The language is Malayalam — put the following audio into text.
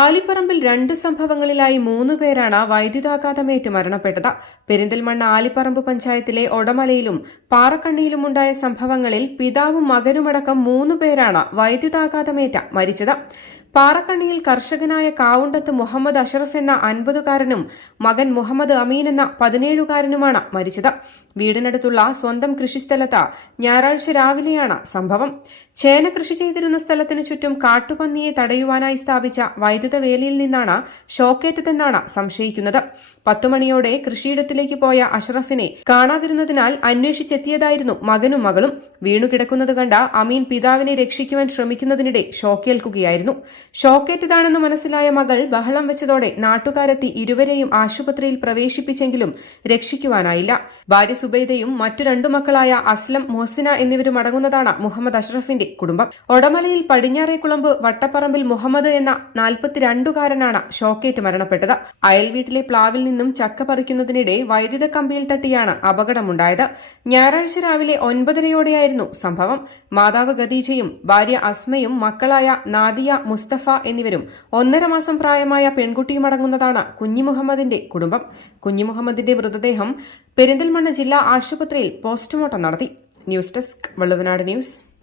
ആലിപ്പറമ്പിൽ രണ്ട് സംഭവങ്ങളിലായി മൂന്ന് പേരാണ് വൈദ്യുതാഘാതമേറ്റ് മരണപ്പെട്ടത്. പെരിന്തൽമണ്ണ ആലിപ്പറമ്പ് പഞ്ചായത്തിലെ ഒടമലയിലും പാറക്കണ്ണിയിലുമുണ്ടായ സംഭവങ്ങളിൽ പിതാവും മകനുമടക്കം മൂന്ന് പേരാണ് വൈദ്യുതാഘാതമേറ്റ മരിച്ചത്. പാറക്കണ്ണിയിൽ കർഷകനായ കാവുണ്ടത്ത് മുഹമ്മദ് അഷറഫ് എന്ന അൻപതുകാരനും മകൻ മുഹമ്മദ് അമീൻ എന്ന പതിനേഴുകാരനുമാണ് മരിച്ചത്. വീടിനടുത്തുള്ള സ്വന്തം കൃഷിസ്ഥലത്ത് ഞായറാഴ്ച രാവിലെയാണ് സംഭവം. ചേന കൃഷി ചെയ്തിരുന്ന സ്ഥലത്തിനു ചുറ്റും കാട്ടുപന്നിയെ തടയുവാനായി സ്ഥാപിച്ച വൈദ്യുത വേലിയിൽ നിന്നാണ് ഷോക്കേറ്റതെന്നാണ് സംശയിക്കുന്നത്. പത്തുമണിയോടെ കൃഷിയിടത്തിലേക്ക് പോയ അഷറഫിനെ കാണാതിരുന്നതിനാൽ അന്വേഷിച്ചെത്തിയതായിരുന്നു മകനും മകളും. വീണുകിടക്കുന്നത് കണ്ട അമീൻ പിതാവിനെ രക്ഷിക്കുവാൻ ശ്രമിക്കുന്നതിനിടെ ഷോക്കേൽക്കുകയായിരുന്നു. ഷോക്കേറ്റതാണെന്ന് മനസ്സിലായ മകൾ ബഹളം വെച്ചതോടെ നാട്ടുകാരെത്തി ഇരുവരെയും ആശുപത്രിയിൽ പ്രവേശിപ്പിച്ചെങ്കിലും രക്ഷിക്കുവാനായില്ല. ഭാര്യ സുബൈദയും മറ്റു രണ്ടു മക്കളായ അസ്ലം മുഹസിന എന്നിവരും അടങ്ങുന്നതാണ് മുഹമ്മദ് അഷ്റഫിന്റെ കുടുംബം. ഒടമലയിൽ പടിഞ്ഞാറേക്കുളമ്പ് വട്ടപ്പറമ്പിൽ മുഹമ്മദ് എന്ന നാൽപ്പത്തിരണ്ടുകാരനാണ് ഷോക്കേറ്റ് മരണപ്പെട്ടത്. അയൽവീട്ടിലെ പ്ലാവിൽ നിന്നും ചക്ക പറിക്കുന്നതിനിടെ വൈദ്യുത കമ്പിയിൽ തട്ടിയാണ് അപകടമുണ്ടായത്. ഞായറാഴ്ച രാവിലെ ഒൻപതരയോടെയായിരുന്നു സംഭവം. മാതാവ് ഖദീജയും ഭാര്യ അസ്മയും മക്കളായ നാദിയ മുസ്തഫ എന്നിവരും ഒന്നര മാസം പ്രായമായ പെൺകുട്ടിയുമടങ്ങുന്നതാണ് കുഞ്ഞിമുഹമ്മദിന്റെ കുടുംബം. കുഞ്ഞിമുഹമ്മദിന്റെ മൃതദേഹം പെരിന്തൽമണ്ണ ജില്ലാ ആശുപത്രിയിൽ പോസ്റ്റ്മോർട്ടം നടത്തി. News desk Valluvanad news.